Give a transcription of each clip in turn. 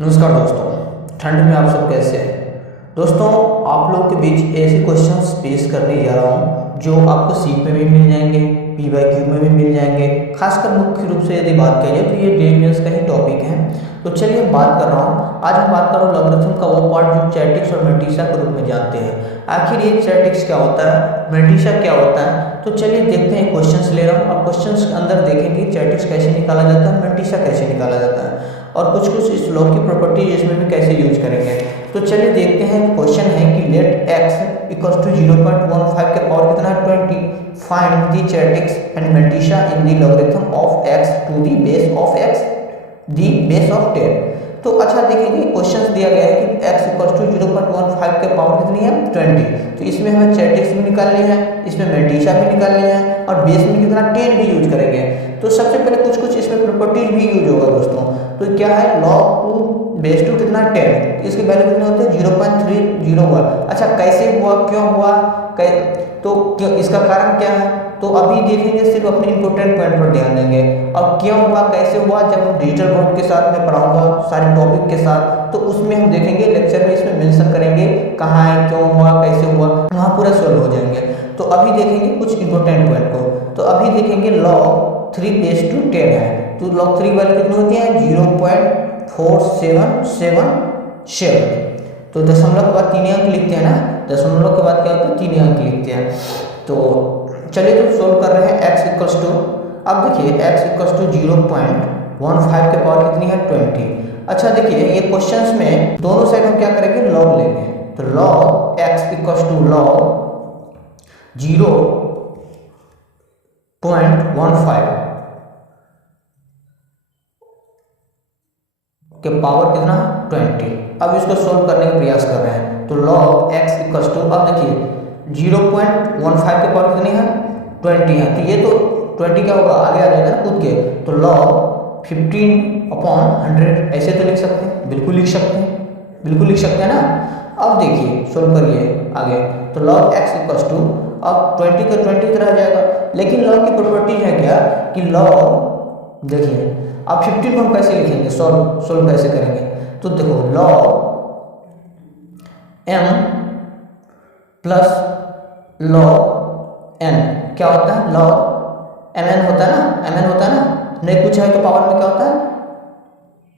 नमस्कार दोस्तों, ठंड में आप सब कैसे हैं। दोस्तों, आप लोग के बीच ऐसे क्वेश्चंस पेश करने जा रहा हूं जो आपको सीट में भी मिल जाएंगे, पीवाईक्यू में भी मिल जाएंगे। खासकर मुख्य रूप से यदि बात करें तो ये डेविएंस का ही टॉपिक है। तो चलिए बात कर रहा हूँ। आज हम बात कर रहा हूँ लॉगरिथम का वो पार्ट जो चैटिक्स और मेटिसा के रूप में जानते हैं। आखिर ये चैटिक्स क्या होता है, मेटिसा क्या होता है, तो चलिए देखते हैं। क्वेश्चंस ले रहा हूँ और क्वेश्चंस के अंदर देखेंगे चैटिक्स कैसे निकाला जाता है, मेटिसा कैसे निकाला जाता है और कुछ कुछ इस लॉ की प्रॉपर्टी इसमें भी कैसे यूज करेंगे। तो चलिए देखते हैं। क्वेश्चन है कि लेट x इक्वल टू 0.15 के पावर कितना है 20, फाइंड द चैटिक्स and mantissa in the logarithm of x to the base of x the base of 10। तो अच्छा देखिए क्वेश्चन दिया गया है कि x इक्वल टू 0.15 के पावर कितनी है 20। तो इसमें हमें चैटिक्स भी निकालनी है, इसमें मेटिसा भी निकालनी है और बेस में कितना 10 भी यूज करेंगे। तो सबसे पहले कुछ कुछ इसमें प्रॉपर्टीज भी यूज होगा दोस्तों। तो क्या है log 2 बेस टू कितना 10, इसकी वैल्यू कितनी होती है 0.301। अच्छा कैसे हुआ, क्यों हुआ, तो क्यों, इसका कारण क्या है, तो अभी देखेंगे। सिर्फ अपने इंपॉर्टेंट पॉइंट पर ध्यान देंगे। अब क्यों हुआ, कैसे हुआ, जब हम डिजिटल बोर्ड के साथ में पढ़ाऊंगा सारे टॉपिक के साथ, तो उसमें हम देखेंगे लेक्चर में, इसमें मेंशन करेंगे कहाँ है, क्यों हुआ, कैसे हुआ, वहाँ पूरा सॉल्व हो जाएंगे। तो अभी देखेंगे कुछ इंपॉर्टेंट पॉइंट को। तो अभी देखेंगे log 3 बेस टू 10 है, तो log 3 वैल्यू कितनी होती है 0.4777। तो दशमलव के बाद 3 अंक लिखते हैं ना, दशमलव के बाद क्या होता है 3 अंक लिखते हैं। तो चलिए तो सोल्व कर रहे हैं x इक्वल्स टू, अब देखिए x इक्वल्स टू 0.15 के पावर कितनी है 20। अच्छा देखिए ये क्वेश्चंस में दोनों साइड हम क्या करेंगे log लेंगे। तो log x equals to log 0.15 के पावर कितना 20। अब इसको सोल्व करने का प्रयास कर रहे हैं। तो log x इक्वल्स टू, अब देखिए 0.15 के पावर कितनी है 20 है, तो ये तो 20 क्या होगा आगे आ जाएगा ना कूद के। तो log 15/100 ऐसे तो लिख सकते हैं, बिल्कुल लिख सकते हैं, बिल्कुल लिख सकते हैं ना। अब देखिए सोल्व करिए आगे। तो log x इक्वल्स टू, अब 20 का 20 रह जाएगा, लेकिन log की प्रॉपर्टी है क्या कि log, देखिए अब 15 को हम कैसे लिखेंगे, सोल्व कैसे करेंगे। तो देखो log m plus log n क्या होता है, log mn होता है ना, mn होता है ना, नहीं कुछ है तो पावर में क्या होता है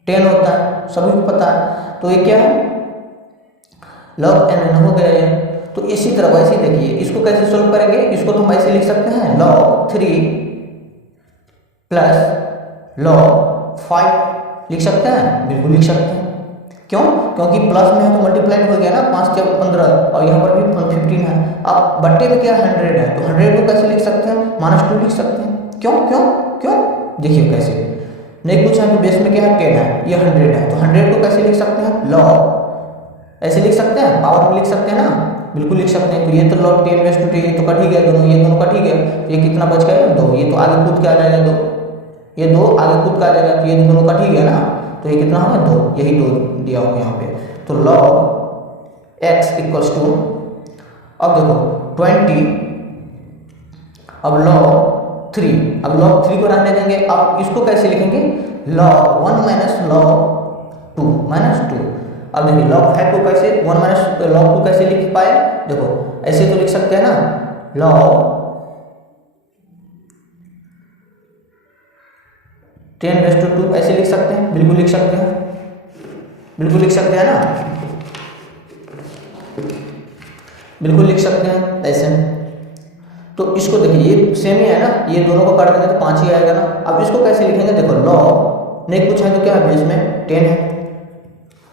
10 होता है, सभी को पता है। तो ये क्या है log mn हो गया ये। तो इसी तरह वैसे ही देखिए इसको कैसे सोल्व करेंगे, इसको तो हम ऐसे लिख सकते हैं log 3 प्लस log 5 लिख सकते हैं, बिल्कुल लिख सकते हैं। क्यों, क्योंकि प्लस में है तो मल्टीप्लाई हो गया ना, 5 से 15 और यहाँ पर भी 15 है। अब बट्टे में क्या 100 है, तो 100 को कैसे लिख सकते हैं -2 लिख सकते हैं। क्यों क्यों क्यों, देखिए कैसे, नहीं कुछ है तो बेस में क्या है 10 है, ये 100 है, तो 100 को कैसे लिख सकते हैं log, ऐसे लिख सकते हैं, पावर में लिख सकते हैं ना, बिल्कुल लिख सकते हैं। तो ये तो log 10 ये तो कट ही गया दोनों, ये दोनों कट ही गया, ये कितना बच गया 2, ये तो आगे कूद के आ जाएगा 2, ये 2 आगे कूद के आ जाएगा, तो ये दोनों कट ही गया ना। तो ये कितना होगा 2, यही 2 दिया होगा यहाँ पे। तो log x इक्वल्स टू, अब देखो 20, अब log 3, अब log 3 को रहने देंगे। अब इसको कैसे लिखेंगे log 1 माइनस log 2 माइनस 2। अब देखिए log 5 को कैसे 1 माइनस log 2 कैसे लिख पाए, देखो ऐसे तो लिख सकते हैं ना, log 10⁻², ऐसे लिख सकते हैं, बिल्कुल लिख सकते हैं, बिल्कुल लिख सकते हैं ना, बिल्कुल लिख सकते हैं ऐसे। तो इसको देखिए ये सेम ही है ना, ये दोनों को काट देंगे तो 5 ही आएगा ना। अब इसको कैसे लिखेंगे, देखो log, नहीं कुछ है तो क्या है बेस में 10 है,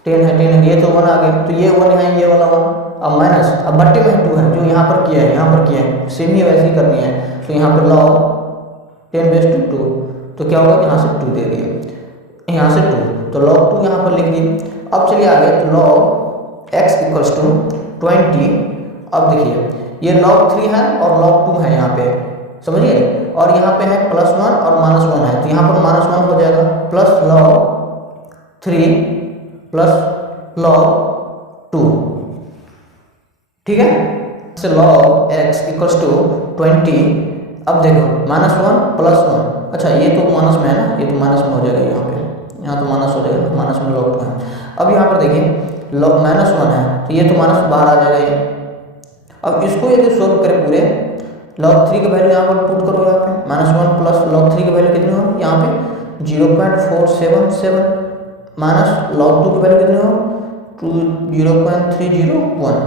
10 है, 10 है, ये तो 1 आ गया, तो ये 1 है, ये वाला 1, अब माइनस, अब बट्टे में 2 है जो यहाँ पर किया है, यहाँ पर किया है, सेम ही वैसे ही करनी है। तो यहाँ पर log 10⁻², तो क्या होगा यहाँ से 2 दे दिए, यहाँ से 2, तो log 2 यहाँ पर लिख दिए। अब चलिए आगे, तो log x इक्वल्स टू 20। अब देखिए ये log 3 है और log 2 है यहाँ पे, समझिए, और यहाँ पे है +1 और -1 है, तो यहाँ पर -1 हो जाएगा, प्लस log 3 प्लस log 2, ठीक है। से log x इक्वल्स टू 20। अब देखो -1 + 1, अच्छा ये तो माइनस में है ना, ये तो माइनस में हो जाएगा यहाँ पे, यहाँ तो माइनस हो जाएगा, माइनस में log 2 है। अब यहाँ पर देखिए log -1 है तो ये तो माइनस बाहर आ जाएगा ये। अब इसको यदि सोल्व करें पूरे, log 3 की वैल्यू यहाँ पर पुट करो, यहाँ पे -1 प्लस log 3 की वैल्यू कितनी हो, यहाँ पे 0.477 माइनस log 2 की वैल्यू कितनी हो 0.301।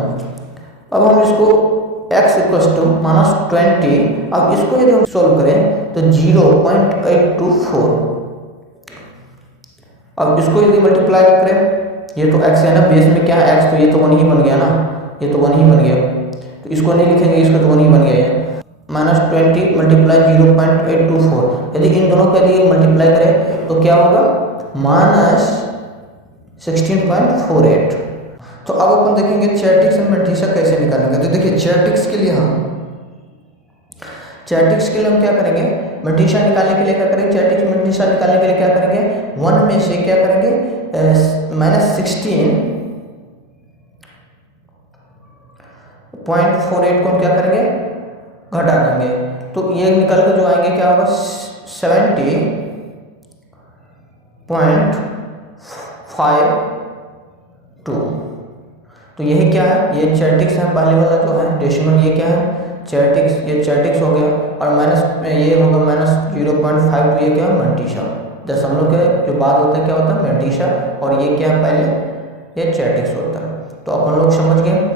अब हम इसको x इक्वल्स टू -20, अब इसको यदि हम सोल्व करें तो 0.824। अब इसको यदि मल्टीप्लाई करें, ये तो x है ना, बेस में क्या है x, तो ये तो 1 ही बन गया ना, ये तो 1 ही बन गया, तो इसको नहीं लिखेंगे, इसको तो 1 ही बन गया ये। -20 मल्टीप्लाई 0.824, यदि इन दोनों का यदि मल्टीप्लाई करें तो क्या होगा -16.48। तो अब अपन देखेंगे चैटिक्स एंड मेंटिसा कैसे निकालेंगे। तो देखिए चैटिक्स के लिए हम क्या करेंगे, मेंटिसा निकालने के लिए क्या करेंगे, चैटिक्स मेंटिसा निकालने के लिए क्या करेंगे, 1 में से क्या करेंगे -16.48 को क्या करेंगे घटा देंगे, तो ये निकल कर जो आएंगे क्या होगा 70.52। तो यही क्या है, ये चैटिक्स है, पहले वाला जो है डेसिमल, ये क्या है चैटिक्स, ये चैटिक्स हो गया, और माइनस में ये होगा -0.52, ये क्या है मेंटिसा। दशमलव के जो बाद होता है क्या होता है मेंटिसा, और ये क्या है पहले ये चैटिक्स होता है। तो अपन लोग समझ गए।